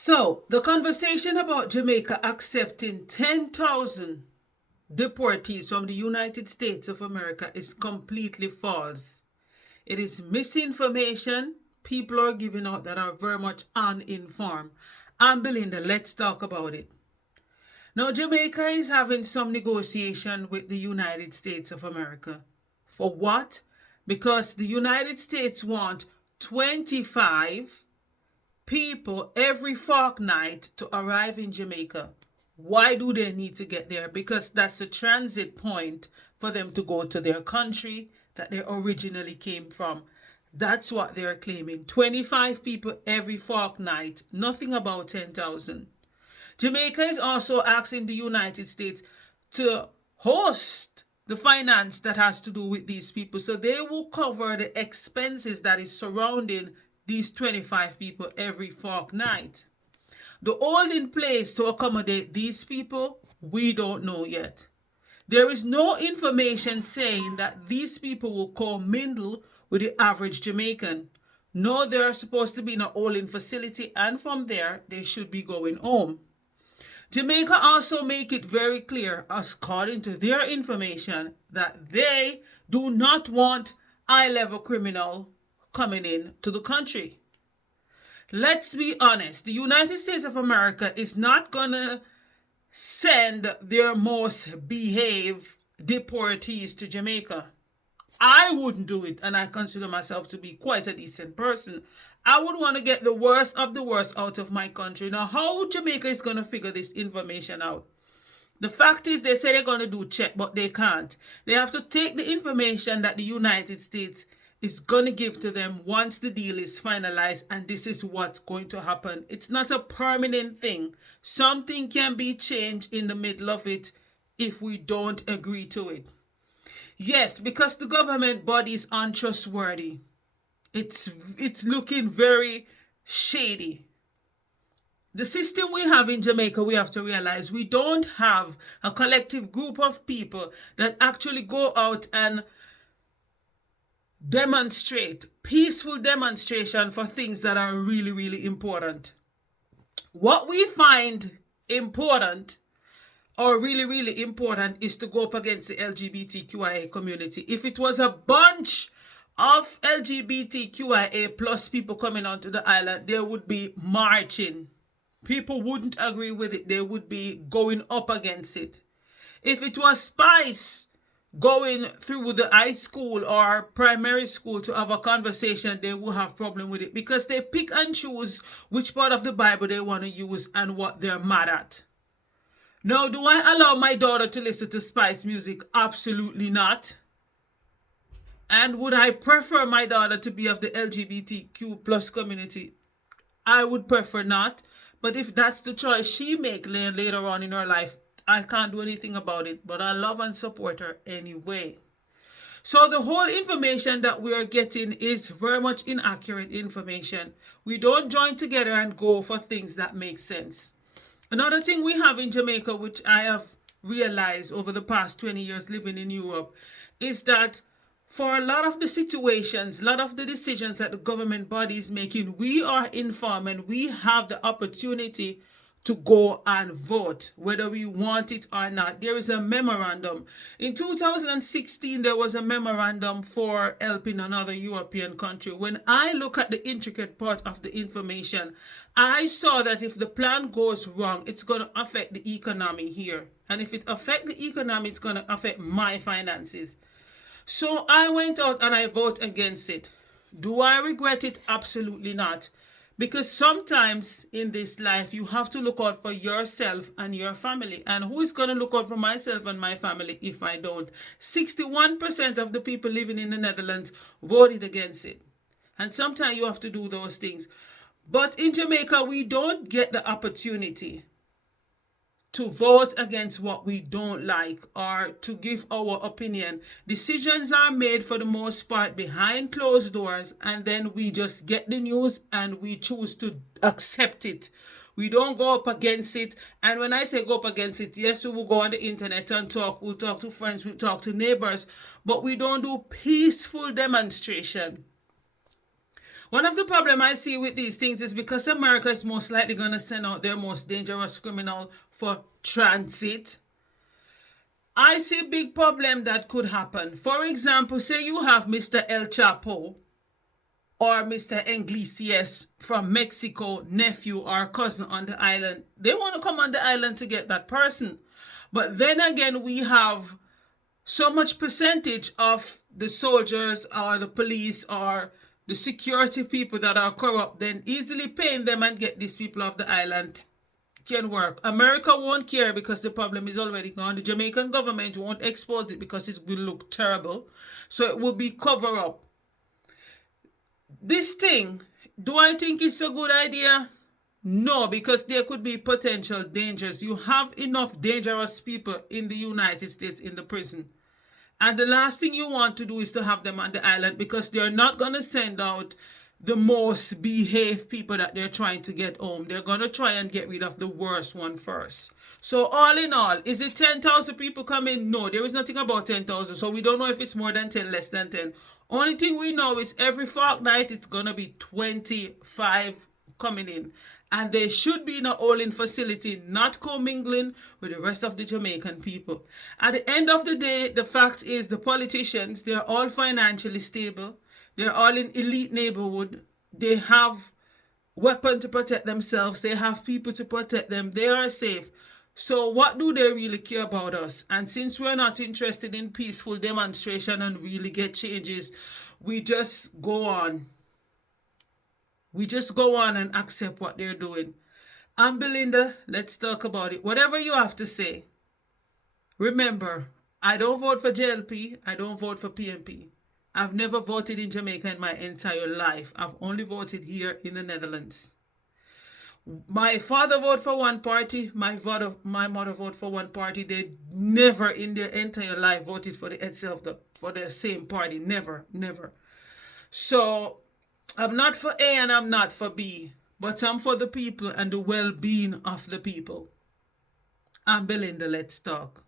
So, the conversation about Jamaica accepting 10,000 deportees from the United States of America is completely false. It is misinformation people are giving out that are very much uninformed. I'm Belinda, let's talk about it. Now, Jamaica is having some negotiation with the United States of America. For what? Because the United States want 25 people every fortnight to arrive in Jamaica. Why do they need to get there? Because that's the transit point for them to go to their country that they originally came from. That's what they're claiming. 25 people every fortnight, nothing about 10,000. Jamaica is also asking the United States to host the finance that has to do with these people. So they will cover the expenses that is surrounding these 25 people every fortnight. The holding place to accommodate these people, we don't know yet. There is no information saying that these people will commingle with the average Jamaican. No, they're supposed to be in a holding facility, and from there, they should be going home. Jamaica also make it very clear, according to their information, that they do not want high-level criminal coming in to the country. Let's be honest, the United States of America is not going to send their most behaved deportees to Jamaica. I wouldn't do it, and I consider myself to be quite a decent person. I would want to get the worst of the worst out of my country. Now, how Jamaica is going to figure this information out? The fact is, they say they're going to do check, but they can't. They have to take the information that the United States is going to give to them once the deal is finalized, and this is what's going to happen. It's not a permanent thing. Something can be changed in the middle of it if we don't agree to it. Yes, because the government body is untrustworthy. It's looking very shady. The system we have in Jamaica, we have to realize we don't have a collective group of people that actually go out and demonstrate, peaceful demonstration for things that are really, really important. What we find important or really, really important is to go up against the LGBTQIA community. If it was a bunch of LGBTQIA plus people coming onto the island, they would be marching. People wouldn't agree with it. They would be going up against it. If it was Spice going through the high school or primary school to have a conversation, they will have problem with it because they pick and choose which part of the Bible they want to use and what they're mad at. Now, do I allow my daughter to listen to Spice music? Absolutely not. And would I prefer my daughter to be of the LGBTQ plus community? I would prefer not. But if that's the choice she make later on in her life, I can't do anything about it. But I love and support her anyway. So the whole information that we are getting is very much inaccurate information. We don't join together and go for things that make sense. Another thing we have in Jamaica, which I have realized over the past 20 years living in Europe, is that for a lot of the situations, a lot of the decisions that the government body is making, we are informed and we have the opportunity to go and vote, whether we want it or not. There is a memorandum. In 2016, there was a memorandum for helping another European country. When I look at the intricate part of the information, I saw that if the plan goes wrong, it's going to affect the economy here. And if it affects the economy, it's going to affect my finances. So I went out and I voted against it. Do I regret it? Absolutely not. Because sometimes in this life, you have to look out for yourself and your family. And who is going to look out for myself and my family if I don't? 61% of the people living in the Netherlands voted against it. And sometimes you have to do those things. But in Jamaica, we don't get the opportunity to vote against what we don't like or to give our opinion. Decisions are made for the most part behind closed doors, and then we just get the news and we choose to accept it. We don't go up against it. And when I say go up against it, yes, we will go on the internet and talk. We'll talk to friends, we'll talk to neighbors, but we don't do peaceful demonstration. One of the problem I see with these things is because America is most likely going to send out their most dangerous criminal for transit. I see a big problem that could happen. For example, say you have Mr. El Chapo or Mr. Iglesias from Mexico, nephew or cousin on the island. They want to come on the island to get that person. But then again, we have so much percentage of the soldiers or the police or the security people that are corrupt, then easily paying them and get these people off the island can work. America won't care because the problem is already gone. The Jamaican government won't expose it because it will look terrible. So it will be cover up. This thing, do I think it's a good idea? No, because there could be potential dangers. You have enough dangerous people in the United States in the prison. And the last thing you want to do is to have them on the island because they're not going to send out the most behaved people that they're trying to get home. They're going to try and get rid of the worst one first. So all in all, is it 10,000 people coming? No, there is nothing about 10,000. So we don't know if it's more than 10, less than 10. Only thing we know is every fortnight it's going to be 25 coming in. And they should be in a holding facility, not commingling with the rest of the Jamaican people. At the end of the day, the fact is the politicians, they're all financially stable. They're all in elite neighborhood. They have weapons to protect themselves. They have people to protect them. They are safe. So what do they really care about us? And since we're not interested in peaceful demonstration and really get changes, we just go on. We just go on and accept what they're doing. I'm Belinda. Let's talk about it. Whatever you have to say. Remember, I don't vote for JLP. I don't vote for PNP. I've never voted in Jamaica in my entire life. I've only voted here in the Netherlands. My father voted for one party. My mother voted for one party. They never in their entire life voted for the same party. Never, never. So I'm not for A and I'm not for B, but I'm for the people and the well-being of the people. I'm Belinda. Let's talk.